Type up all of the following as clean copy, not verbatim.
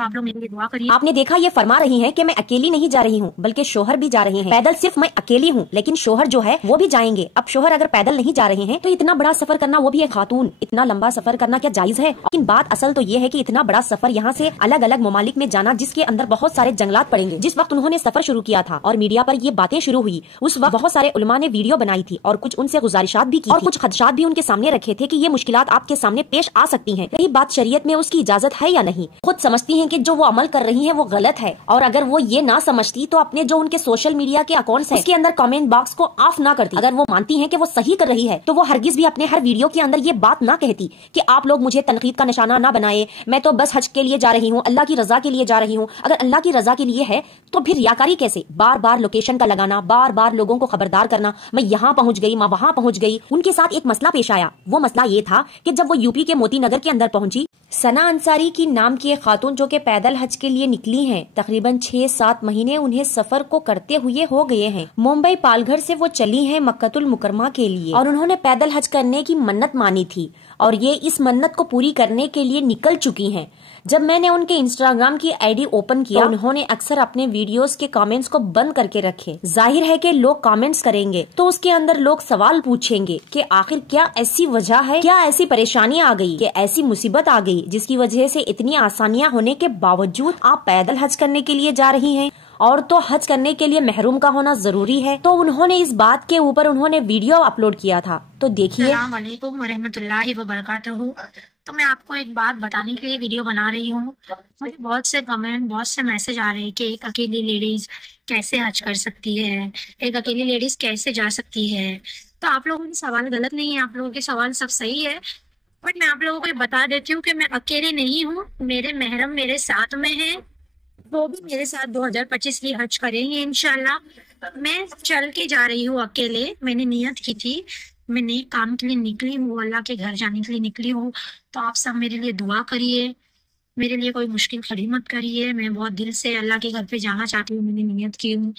तो आप लोग मेरे लिए दुआ करिए। आपने देखा ये फरमा रही हैं कि मैं अकेली नहीं जा रही हूँ बल्कि शोहर भी जा रहे हैं। पैदल सिर्फ मैं अकेली हूँ लेकिन शोहर जो है वो भी जाएंगे। अब शोहर अगर पैदल नहीं जा रहे हैं तो इतना बड़ा सफर करना, वो भी एक खातून, इतना लंबा सफर करना क्या जायज है? लेकिन बात असल तो ये है कि इतना बड़ा सफर यहाँ से अलग अलग ममालिक में जाना, जिसके अंदर बहुत सारे जंगलात पड़ेंगे। जिस वक्त उन्होंने सफर शुरू किया था और मीडिया पर ये बातें शुरू हुई, उस वक्त बहुत सारे उलमा ने वीडियो बनाई थी और कुछ उनसे गुजारिशात भी की और कुछ खदशात भी उनके सामने रखे थे कि ये मुश्किलात आपके सामने पेश आ सकती हैं। रही बात शरीयत में उसकी इजाजत है या नहीं, खुद समझती हैं कि जो वो अमल कर रही हैं वो गलत है। और अगर वो ये ना समझती तो अपने जो उनके सोशल मीडिया के अकाउंट्स हैं उसके अंदर कमेंट बॉक्स को ऑफ ना करती। अगर वो मानती हैं कि वो सही कर रही है तो वो हरगिज भी अपने हर वीडियो के अंदर ये बात ना कहती कि आप लोग मुझे तनकीद का निशाना ना बनाए, मैं तो बस हज के लिए जा रही हूँ, अल्लाह की रजा के लिए जा रही हूँ। अगर अल्लाह की रजा के लिए है तो फिर रियाकारी कैसे? बार बार लोकेशन का लगाना, बार बार लोगों को खबरदार करना, मैं यहाँ पहुँच गई, मैं वहाँ पहुँच गई। उनके साथ एक मसला पेश आया। वो मसला ये था कि जब वो यूपी के मोती नगर के अंदर पहुंची, सना अंसारी की नाम की एक खातून जो कि पैदल हज के लिए निकली हैं, तकरीबन 6-7 महीने उन्हें सफर को करते हुए हो गए हैं। मुंबई पालघर से वो चली हैं मक्कतुल मुकरमा के लिए और उन्होंने पैदल हज करने की मन्नत मानी थी और ये इस मन्नत को पूरी करने के लिए निकल चुकी हैं। जब मैंने उनके इंस्टाग्राम की आईडी ओपन किया तो उन्होंने अक्सर अपने वीडियोस के कमेंट्स को बंद करके रखे। जाहिर है कि लोग कमेंट्स करेंगे तो उसके अंदर लोग सवाल पूछेंगे कि आखिर क्या ऐसी वजह है, क्या ऐसी परेशानी आ गई, कि ऐसी मुसीबत आ गई जिसकी वजह से इतनी आसानियां होने के बावजूद आप पैदल हज करने के लिए जा रही हैं। और तो हज करने के लिए महरूम का होना जरूरी है। तो उन्होंने इस बात के ऊपर उन्होंने वीडियो अपलोड किया था, तो देखिए। अस्सलाम वालेकुम वरहमतुल्लाहि वबरकातुहू। तो मैं आपको एक बात बताने के लिए वीडियो बना रही हूँ। मुझे बहुत से कमेंट, बहुत से मैसेज आ रहे हैं कि एक अकेली लेडीज कैसे हज कर सकती है, एक अकेली लेडीज कैसे जा सकती है। तो आप लोगों के सवाल गलत नहीं है, आप लोगों के सवाल सब सही है, बट मैं आप लोगों को बता देती हूँ कि मैं अकेले नहीं हूँ, मेरे महरम मेरे साथ में है, वो भी मेरे साथ 2025 की हज करेंगे इंशाल्लाह। मैं चल के जा रही हूँ अकेले, मैंने नियत की थी, मैं नेक काम के लिए निकली हूँ, अल्लाह के घर जाने के लिए निकली हूँ। तो आप सब मेरे लिए दुआ करिए, मेरे लिए कोई मुश्किल खड़ी मत करिए। मैं बहुत दिल से अल्लाह के घर पे जाना चाहती हूँ, मैंने नियत की हूँ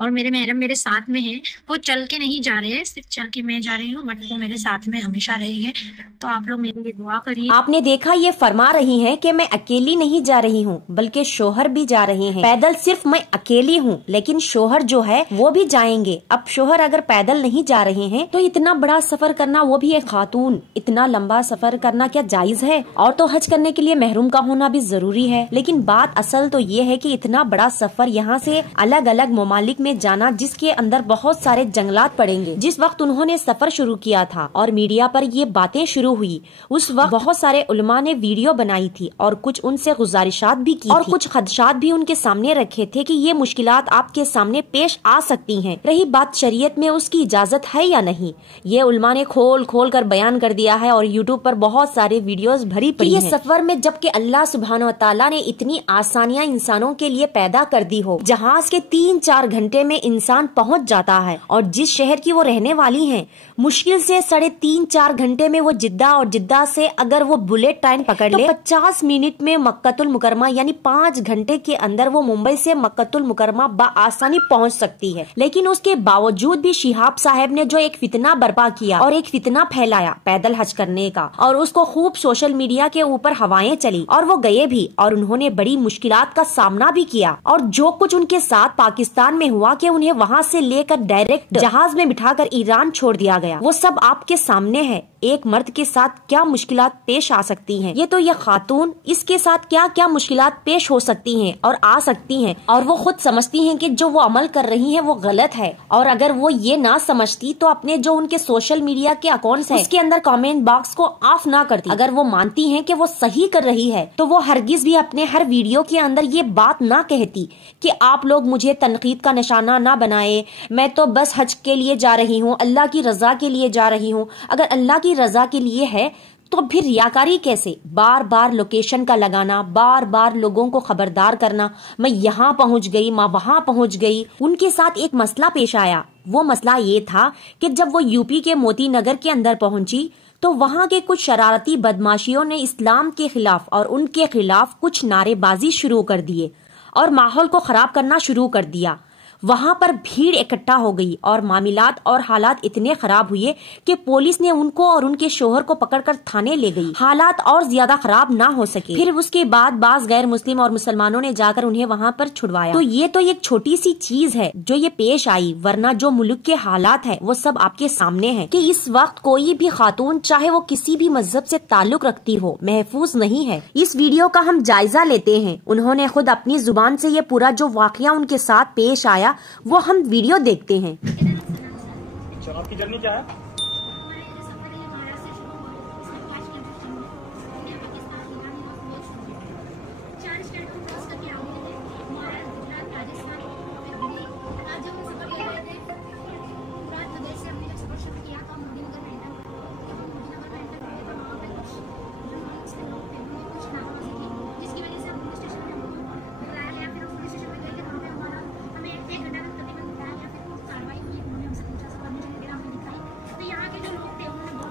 और मेरे महरम मेरे साथ में है। वो चल के नहीं जा रहे हैं, सिर्फ चल के मैं जा रही हूँ, बट वो मेरे साथ में हमेशा रहेंगे। तो आप लोग मेरे लिए दुआ करिए। आपने देखा ये फरमा रही हैं कि मैं अकेली नहीं जा रही हूँ बल्कि शोहर भी जा रहे हैं। पैदल सिर्फ मैं अकेली हूँ लेकिन शोहर जो है वो भी जाएंगे। अब शोहर अगर पैदल नहीं जा रहे हैं तो इतना बड़ा सफर करना, वो भी एक खातून, इतना लंबा सफर करना क्या जायज है? और तो हज करने के लिए महरूम का होना भी जरूरी है। लेकिन बात असल तो ये है कि इतना बड़ा सफर यहाँ से अलग अलग ममालिक में जाना, जिसके अंदर बहुत सारे जंगलात पड़ेंगे। जिस वक्त उन्होंने सफर शुरू किया था और मीडिया पर ये बातें शुरू हुई, उस वक्त बहुत सारे उलमा ने वीडियो बनाई थी और कुछ उनसे गुजारिशात भी की और कुछ खदशात भी उनके सामने रखे थे कि ये मुश्किलात आपके सामने पेश आ सकती हैं। रही बात शरीयत में उसकी इजाजत है या नहीं, ये उलमा ने खोल खोल कर बयान कर दिया है और यूट्यूब पर बहुत सारे वीडियोस भरी पड़ी हैं। ये सफर में जबकि अल्लाह सुब्हानो व तआला ने इतनी आसानियां इंसानों के लिए पैदा कर दी हो, जहाज के 3-4 घंटे में इंसान पहुंच जाता है और जिस शहर की वो रहने वाली हैं, मुश्किल से 3.5-4 घंटे में वो जिद्दा और जिद्दा से अगर वो बुलेट ट्रेन पकड़ ले तो 50 मिनट में मक्कतुल मुकरमा यानी 5 घंटे के अंदर वो मुंबई से मक्कतुल मुकरमा बआसानी पहुंच सकती है। लेकिन उसके बावजूद भी शिहाब साहब ने जो एक फितना बर्पा किया और एक फितना फैलाया पैदल हज करने का, और उसको खूब सोशल मीडिया के ऊपर हवाएं चली और वो गए भी और उन्होंने बड़ी मुश्किलात का सामना भी किया। और जो कुछ उनके साथ पाकिस्तान में हुआ कि उन्हें वहाँ से लेकर डायरेक्ट जहाज में बिठाकर ईरान छोड़ दिया गया, वो सब आपके सामने है। एक मर्द के साथ क्या मुश्किलात पेश आ सकती हैं, ये तो ये खातून, इसके साथ क्या क्या मुश्किलात पेश हो सकती हैं और आ सकती हैं, और वो खुद समझती हैं कि जो वो अमल कर रही हैं वो गलत है। और अगर वो ये ना समझती तो अपने जो उनके सोशल मीडिया के अकाउंट्स हैं उसके अंदर कमेंट बॉक्स को ऑफ ना करती। अगर वो मानती हैं कि वो सही कर रही है तो वो हरगिज भी अपने हर वीडियो के अंदर ये बात ना कहती कि आप लोग मुझे तनकीद का निशाना ना बनाए, मैं तो बस हज के लिए जा रही हूँ, अल्लाह की रजा के लिए जा रही हूँ। अगर अल्लाह की रजा के लिए है तो फिर रियाकारी कैसे? बार बार लोकेशन का लगाना, बार बार लोगों को खबरदार करना, मैं यहाँ पहुँच गई, मैं वहाँ पहुँच गई। उनके साथ एक मसला पेश आया। वो मसला ये था कि जब वो यूपी के मोती नगर के अंदर पहुंची तो वहाँ के कुछ शरारती बदमाशियों ने इस्लाम के खिलाफ और उनके खिलाफ कुछ नारेबाजी शुरू कर दिए और माहौल को खराब करना शुरू कर दिया। वहां पर भीड़ इकट्ठा हो गई और मामलात और हालात इतने खराब हुए कि पुलिस ने उनको और उनके शोहर को पकड़कर थाने ले गई। हालात और ज्यादा खराब ना हो सके। फिर उसके बाद बाज गैर मुस्लिम और मुसलमानों ने जाकर उन्हें वहां पर छुड़वाया। तो ये तो एक छोटी सी चीज है जो ये पेश आई, वरना जो मुल्क के हालात है वो सब आपके सामने है कि इस वक्त कोई भी खातून चाहे वो किसी भी मजहब से ताल्लुक रखती हो महफूज नहीं है। इस वीडियो का हम जायजा लेते हैं। उन्होंने खुद अपनी जुबान से ये पूरा जो वाकया उनके साथ पेश आया वो हम वीडियो देखते हैं। आपकी जर्नी क्या है?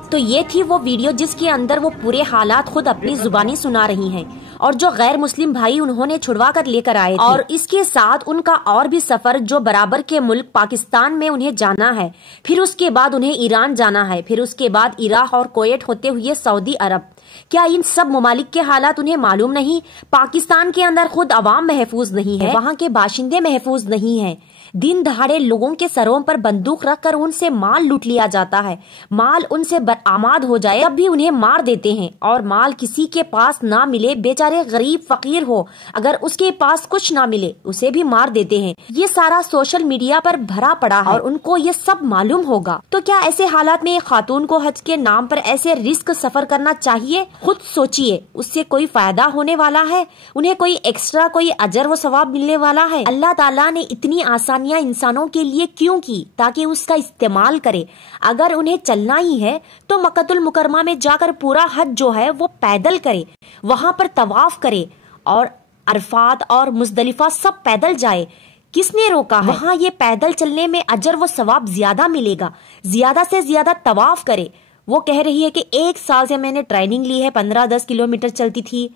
तो ये थी वो वीडियो जिसके अंदर वो पूरे हालात खुद अपनी जुबानी सुना रही हैं और जो गैर मुस्लिम भाई उन्होंने छुड़वा कर लेकर आए थे। और इसके साथ उनका और भी सफर जो बराबर के मुल्क पाकिस्तान में उन्हें जाना है, फिर उसके बाद उन्हें ईरान जाना है, फिर उसके बाद इराक और कुवैत होते हुए सऊदी अरब। क्या इन सब ममालिक के हालात उन्हें मालूम नहीं? पाकिस्तान के अंदर खुद अवाम महफूज नहीं है, वहाँ के बाशिंदे महफूज नहीं है। दिन दहाड़े लोगों के सरों पर बंदूक रखकर उनसे माल लूट लिया जाता है। माल उनसे बरामद हो जाए तब भी उन्हें मार देते हैं, और माल किसी के पास ना मिले, बेचारे गरीब फकीर हो, अगर उसके पास कुछ ना मिले उसे भी मार देते हैं। ये सारा सोशल मीडिया पर भरा पड़ा है और उनको ये सब मालूम होगा। तो क्या ऐसे हालात में खातून को हज के नाम पर ऐसे रिस्क सफर करना चाहिए? खुद सोचिए, उससे कोई फायदा होने वाला है? उन्हें कोई एक्स्ट्रा कोई अजर व सवाब मिलने वाला है? अल्लाह ताला ने इतनी आसानियां इंसानों के लिए क्यों की? ताकि उसका इस्तेमाल करे। अगर उन्हें चलना ही है तो मक्कतुल मुकरमा में जाकर पूरा हज जो है वो पैदल करे, वहां पर तवाफ करे और अरफात और मुजदलिफा सब पैदल जाए। किसने रोका है? वहाँ ये पैदल चलने में अजर व सवाब ज्यादा मिलेगा। ज्यादा से ज्यादा तवाफ करे। वो कह रही है कि 1 साल से मैंने ट्रेनिंग ली है, 15-10 किलोमीटर चलती थी।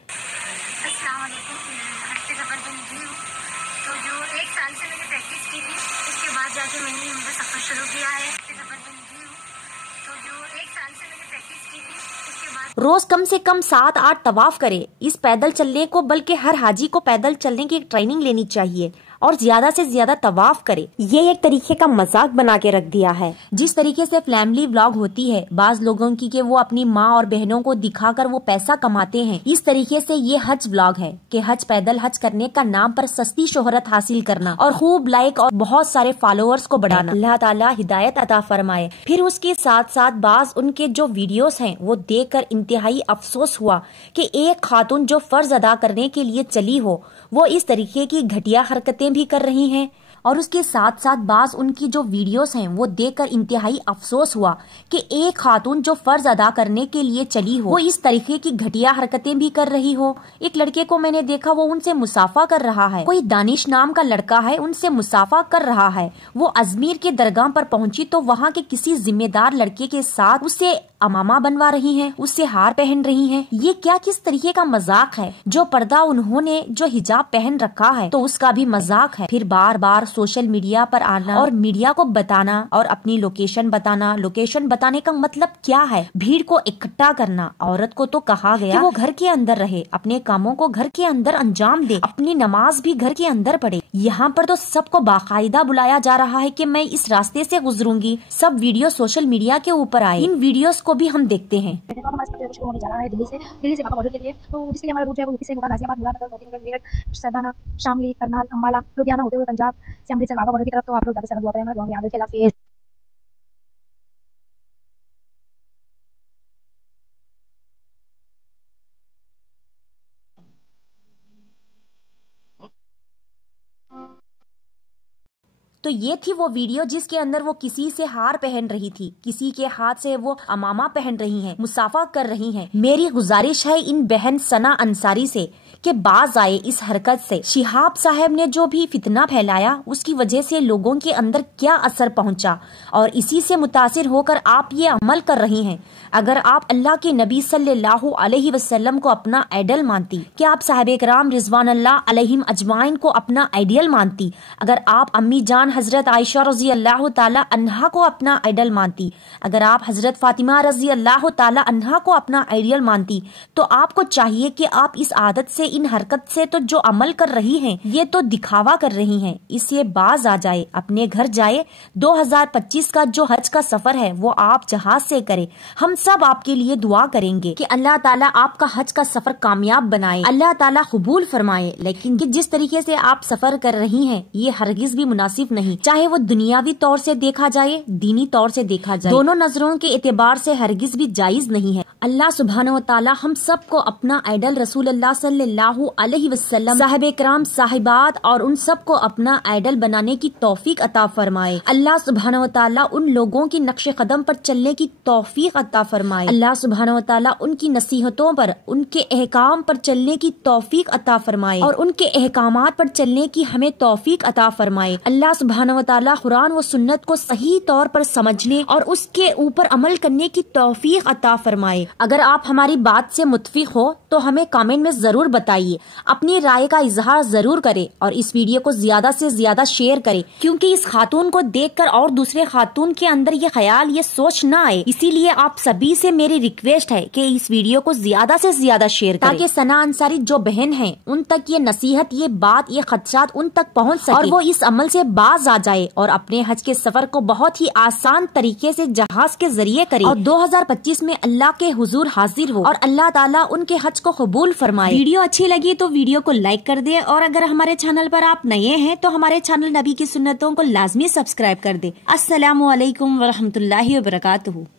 रोज कम से कम 7-8 तवाफ करे इस पैदल चलने को, बल्कि हर हाजी को पैदल चलने की एक ट्रेनिंग लेनी चाहिए और ज्यादा से ज्यादा तवाफ करे। ये एक तरीके का मजाक बना के रख दिया है। जिस तरीके से फैमिली व्लॉग होती है बाज लोगों की कि वो अपनी माँ और बहनों को दिखाकर वो पैसा कमाते हैं, इस तरीके से ये हज व्लॉग है कि हज पैदल हज करने का नाम पर सस्ती शोहरत हासिल करना और खूब लाइक और बहुत सारे फॉलोअर्स को बढ़ाना। अल्लाह ताला हिदायत अता फरमाए। फिर उसके साथ साथ बाज उनके जो वीडियोस हैं वो देख कर इंतहाई अफसोस हुआ कि एक खातून जो फर्ज अदा करने के लिए चली हो वो इस तरीके की घटिया हरकतें भी कर रही हैं। और उसके साथ साथ बाज उनकी जो वीडियोस हैं वो देखकर इंतहाई अफसोस हुआ कि एक खातून जो फर्ज अदा करने के लिए चली हो वो इस तरीके की घटिया हरकतें भी कर रही हो। एक लड़के को मैंने देखा वो उनसे मुसाफा कर रहा है, कोई दानिश नाम का लड़का है उनसे मुसाफा कर रहा है। वो अजमेर के दरगाह पर पहुंची तो वहाँ के किसी जिम्मेदार लड़के के साथ उससे अमामा बनवा रही हैं, उससे हार पहन रही हैं। ये क्या किस तरीके का मजाक है? जो पर्दा उन्होंने जो हिजाब पहन रखा है तो उसका भी मजाक है। फिर बार बार सोशल मीडिया पर आना और मीडिया को बताना और अपनी लोकेशन बताना। लोकेशन बताने का मतलब क्या है? भीड़ को इकट्ठा करना। औरत को तो कहा गया कि वो घर के अंदर रहे, अपने कामों को घर के अंदर अंजाम दे, अपनी नमाज भी घर के अंदर पढ़े। यहाँ पर तो सबको बाकायदा बुलाया जा रहा है कि मैं इस रास्ते से गुजरूंगी। सब वीडियो सोशल मीडिया के ऊपर आए, इन वीडियोस को भी हम देखते हैं। दिल्ली से बॉर्डर के लिए, तो इसलिए हमारा रूट है वो यूपी से होगा, गाजियाबाद, मुरादाबाद, मेरठ, सरदाना, शामली, करनाल, अम्बाला, लुधियाना होते हुए पंजाब से अमृतसर वाघा बॉर्डर की तरफ। तो आप लोग ज्यादा से ज्यादा दुआ करें, दुआ में याद रखें। हाफिज़। तो تو یہ تھی وہ ویڈیو جس کے اندر وہ کسی سے ہار پہن رہی تھی، کسی کے ہاتھ سے وہ امامہ پہن رہی ہیں، مصافحہ کر رہی ہیں۔ میری گزارش ہے ان بہن ثنا انصاری سے کہ باز آئے اس حرکت سے۔ شہاب صاحب نے جو بھی فتنہ پھیلایا اس کی وجہ سے لوگوں کے اندر کیا اثر پہنچا اور اسی سے متاثر ہو کر آپ یہ عمل کر رہی ہیں۔ اگر آپ اللہ کے نبی صلی اللہ علیہ وسلم کو اپنا آئیڈل مانتی، کہ آپ صحابہ کرام رضوان اللہ علیہم اجمعین کو اپنا آئیڈیل مانتی، اگر آپ امی جان حضرت عائشہ رضی اللہ تعالی عنہا کو اپنا آئیڈل مانتی، اگر آپ حضرت فاطمہ رضی اللہ تعالی عنہا کو اپنا آئیڈیل مانتی، تو آپ کو چاہیے کہ آپ اس عادت سے، ان حرکت سے تو جو عمل کر رہی ہیں یہ تو دکھاوا کر رہی ہیں، اس سے باز آ جائے، اپنے گھر جائے۔ 2025 کا جو حج کا سفر ہے وہ آپ جہاز سے کرے۔ ہم سب آپ کے لیے دعا کریں گے کہ اللہ تعالیٰ آپ کا حج کا سفر کامیاب بنائے، اللہ تعالیٰ قبول فرمائے۔ لیکن جس طریقے سے آپ سفر کر رہی ہیں یہ ہرگز بھی مناسب نہیں، چاہے وہ دنیاوی طور سے دیکھا جائے، دینی طور سے دیکھا جائے، دونوں نظروں کے اعتبار سے ہرگز بھی جائز نہیں ہے۔ اللہ سبحانہ و تعالیٰ ہم سب کو اپنا آئیڈل رسول اللہ صلی اللہ علیہ وسلم، صحابہ کرام، صاحبات اور ان سب کو اپنا آئیڈل بنانے کی توفیق عطا فرمائے۔ اللہ سبحانہ و تعالیٰ ان لوگوں کی نقش قدم پر چلنے کی توفیق عطا فرمائے۔ اللہ سبحانہ و تعالیٰ ان کی نصیحتوں پر، ان کے احکام پر چلنے کی توفیق عطا فرمائے اور ان کے احکامات پر چلنے کی ہمیں توفیق عطا فرمائے۔ اللہ سبحانہ و تعالیٰ قرآن و سنت کو صحیح طور پر سمجھنے اور اس کے اوپر عمل کرنے کی توفیق عطا فرمائے۔ اگر آپ ہماری بات سے متفق ہو تو ہمیں کامنٹ میں ضرور بتائیے، اپنی رائے کا اظہار ضرور کریں اور اس ویڈیو کو زیادہ سے زیادہ شیئر کریں، کیونکہ اس خاتون کو دیکھ کر اور دوسرے خاتون کے اندر یہ خیال، یہ سوچ نہ آئے۔ اسی لیے آپ سبھی سے میری ریکویسٹ ہے کہ اس ویڈیو کو زیادہ سے زیادہ شیئر کریں تاکہ ثنا انصاری جو بہن ہیں ان تک یہ نصیحت، یہ بات، یہ خدشات ان تک پہنچ سکے اور وہ اس عمل سے باز آ جائے اور اپنے حج کے سفر کو بہت ہی آسان طریقے سے جہاز کے ذریعے کرے اور 2025 میں اللہ کے حضور حاضر ہو اور اللہ تعالیٰ ان کے حج کو قبول فرمائے۔ ویڈیو اچھی لگی تو ویڈیو کو لائک کر دیں اور اگر ہمارے چینل پر آپ نئے ہیں تو ہمارے چینل نبی کی سنتوں کو لازمی سبسکرائب کر دیں۔ السلام علیکم ورحمۃ اللہ وبرکاتہ۔